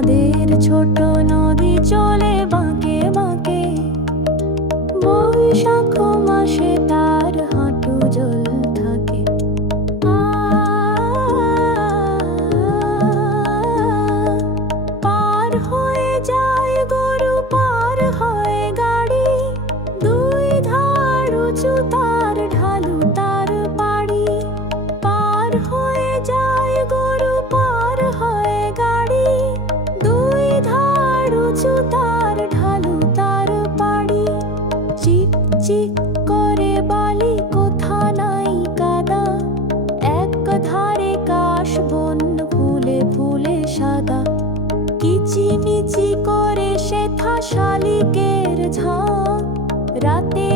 আমাদের ছোট নদী চলে বাঁকে বাঁকে, বৈশাখ মাসে তার হাঁটু জল থাকে। পার হয়ে যায় গরু, পার হয় গাড়ি, দুই ধার উঁচু তার ঢালু তার পাড়ি। পার হয়ে যায় গরু, পার হয় গাড়ি, দুই ধার উঁচু তার ঢালু তার পাড়ি। চিক চিক করে বালি, কোথা নাই কাদা, এক ধারে কাশ বন ফুলে ফুলে সাদা। কিচিমিচি করে সেথা শালিকের ঝাঁক, রাতে